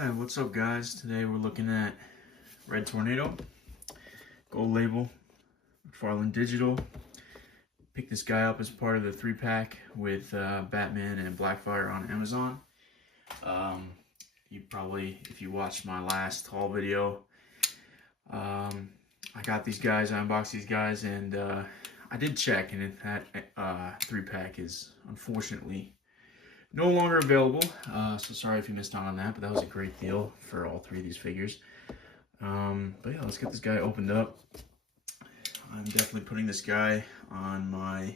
Alright, what's up guys? Today we're looking at Red Tornado, gold label, McFarlane Digital. Picked this guy up as part of the 3-pack with Batman and Blackfire on Amazon. You probably, if you watched my last haul video, I got these guys, I unboxed these guys, and I did check, and that 3-pack is unfortunately no longer available, so sorry if you missed out on that, but that was a great deal for all three of these figures. But yeah, let's get this guy opened up. I'm definitely putting this guy on my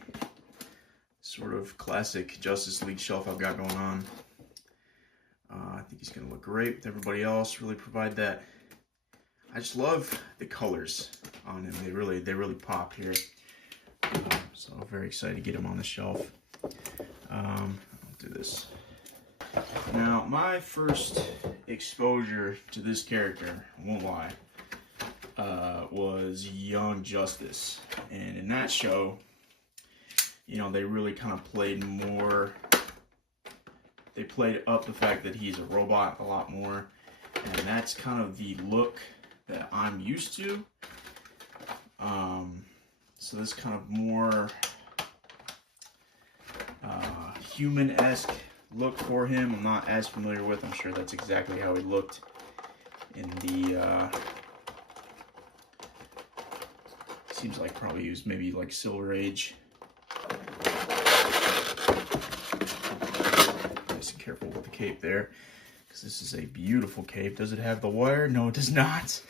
sort of classic Justice League shelf I've got going on. I think he's going to look great with everybody else, really provide that. I just love the colors on him, they really pop here. So I'm very excited to get him on the shelf. Do this. Now, my first exposure to this character, I won't lie, was Young Justice. And in that show, you know, they really kind of played up the fact that he's a robot a lot more. And that's kind of the look that I'm used to. So this kind of more human-esque look for him, I'm not as familiar with. I'm sure that's exactly how he looked in the seems like probably used maybe like Silver Age. Nice and careful with the cape there, because this is a beautiful cape. Does it have the wire? No, it does not.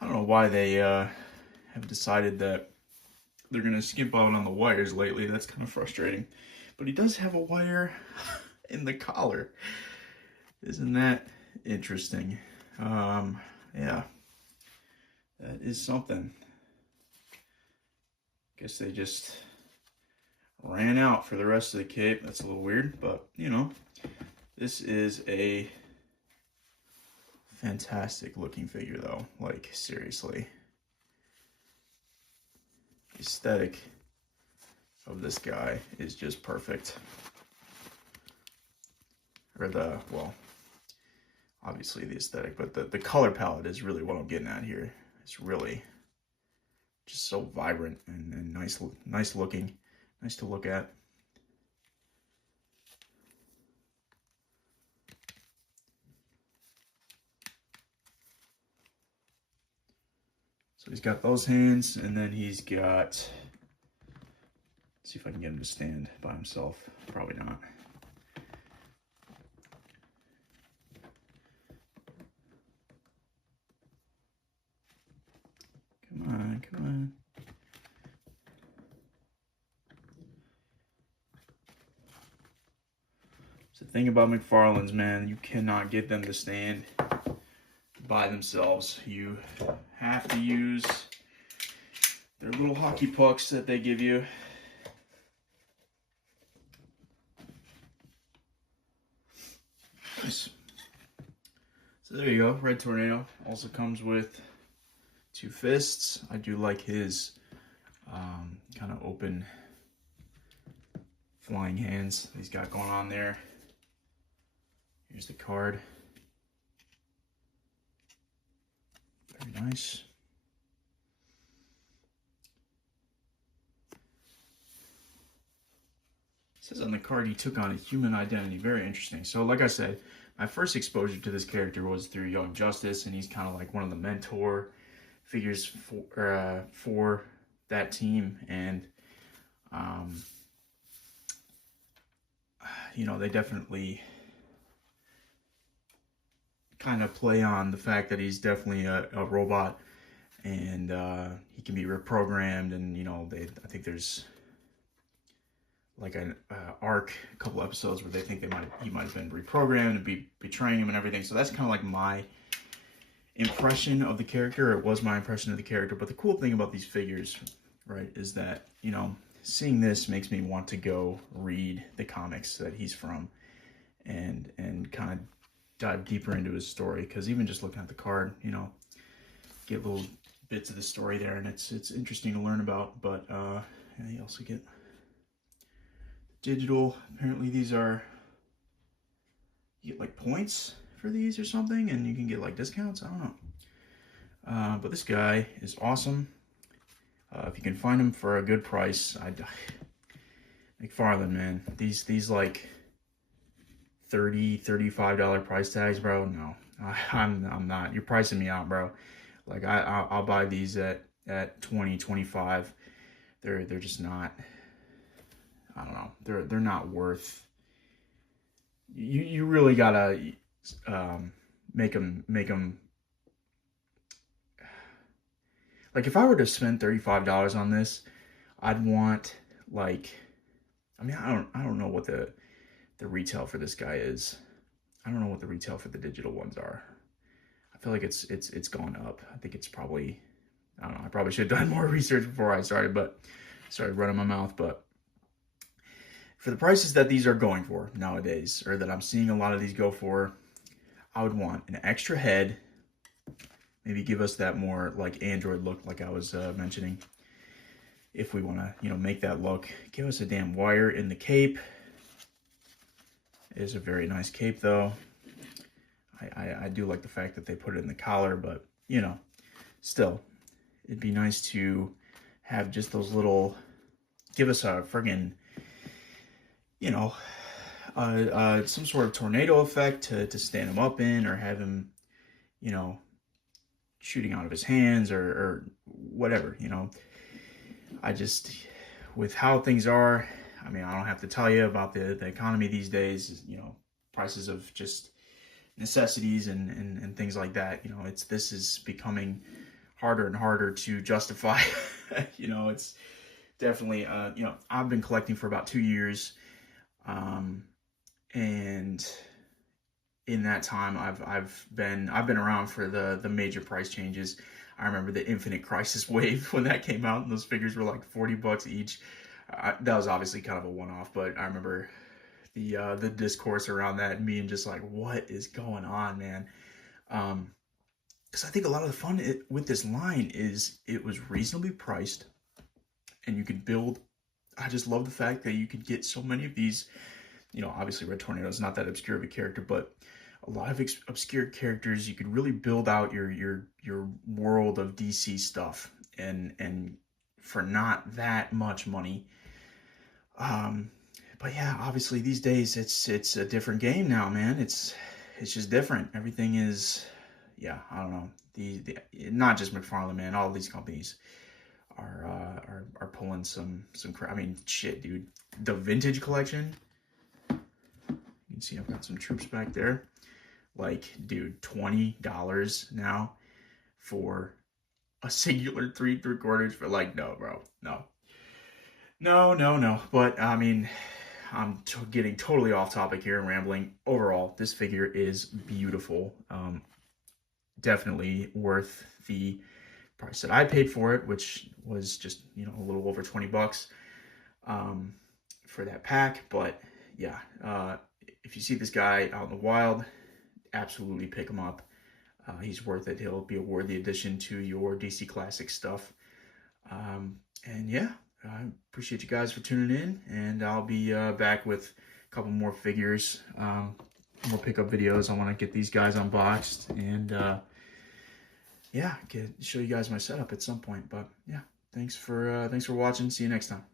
I don't know why they have decided that they're gonna skimp out on the wires lately. That's kind of frustrating. But he does have a wire in the collar. Isn't that interesting? Yeah, that is something. Guess they just ran out for the rest of the cape. That's a little weird, but you know, this is a fantastic looking figure though. Like, seriously. Aesthetic of this guy is just perfect. Or well, obviously the aesthetic, but the color palette is really what I'm getting at here. It's really just so vibrant and nice looking, nice to look at. So he's got those hands, and then he's got, see if I can get him to stand by himself. Probably not. Come on, come on. It's the thing about McFarlane's, man. You cannot get them to stand by themselves. You have to use their little hockey pucks that they give you. Nice. So there you go, Red Tornado. Also comes with 2 fists. I do like his kind of open flying hands he's got going on there. Here's the card. Very nice. It says on the card he took on a human identity. Very interesting. So like I said, my first exposure to this character was through Young Justice, and he's kind of like one of the mentor figures for that team. And you know, they definitely kind of play on the fact that he's definitely a robot, and he can be reprogrammed. And you know, I think there's like an arc, a couple episodes where they think he might have been reprogrammed and be betraying him and everything. So that's kind of like my impression of the character. It was my impression of the character. But the cool thing about these figures, right, is that, you know, seeing this makes me want to go read the comics that he's from and kind of dive deeper into his story, because even just looking at the card, you know, get little bits of the story there, and it's interesting to learn about. But yeah, you also get digital. Apparently these are, you get like points for these or something, and you can get like discounts. I don't know. But this guy is awesome. If you can find him for a good price, McFarlane, man, these like $30-$35 price tags, bro. No, I'm not. You're pricing me out, bro. Like I'll buy these at 20, 25. They're just not. I don't know. They're not worth. You really gotta make them. Like if I were to spend $35 on this, I'd want like. I mean, I don't know what the retail for this guy is. I don't know what the retail for the digital ones are. I feel like it's gone up. I think it's probably, I don't know, I probably should have done more research before I started running my mouth. But for the prices that these are going for nowadays, or that I'm seeing a lot of these go for, I would want an extra head. Maybe give us that more like Android look, like I was mentioning. If we want to, make that look, give us a damn wire in the cape. It is a very nice cape, though. I do like the fact that they put it in the collar, but, still, it'd be nice to have just those little, give us a friggin', some sort of tornado effect to stand him up in, or have him, shooting out of his hands, or whatever, I just, with how things are, I mean, I don't have to tell you about the economy these days, prices of just necessities and things like that. This is becoming harder and harder to justify. It's definitely, I've been collecting for about 2 years. And in that time, I've been around for the major price changes. I remember the Infinite Crisis wave when that came out, and those figures were like $40 each. That was obviously kind of a one-off, but I remember the discourse around that and being just like, what is going on, man? Because I think a lot of the fun with this line is it was reasonably priced, and you could build. I just love the fact that you could get so many of these. Obviously Red Tornado is not that obscure of a character, but a lot of obscure characters, you could really build out your world of DC stuff, and for not that much money. But yeah, obviously these days it's a different game now, man. It's just different. Everything is, yeah, I don't know. The not just McFarlane, man. All of these companies are pulling some crap. I mean, shit, dude. The vintage collection. You can see I've got some troops back there. Like, dude, $20 now for a singular 3/3, but like, no, bro, no. But I mean, I'm getting totally off topic here and rambling. Overall, this figure is beautiful. Definitely worth the price that I paid for it, which was just, a little over $20 for that pack. But yeah, if you see this guy out in the wild, absolutely pick him up. He's worth it. He'll be a worthy addition to your DC Classic stuff. And yeah, I appreciate you guys for tuning in, and I'll be back with a couple more figures, more pickup videos. I want to get these guys unboxed, and yeah, show you guys my setup at some point. But yeah, thanks for watching. See you next time.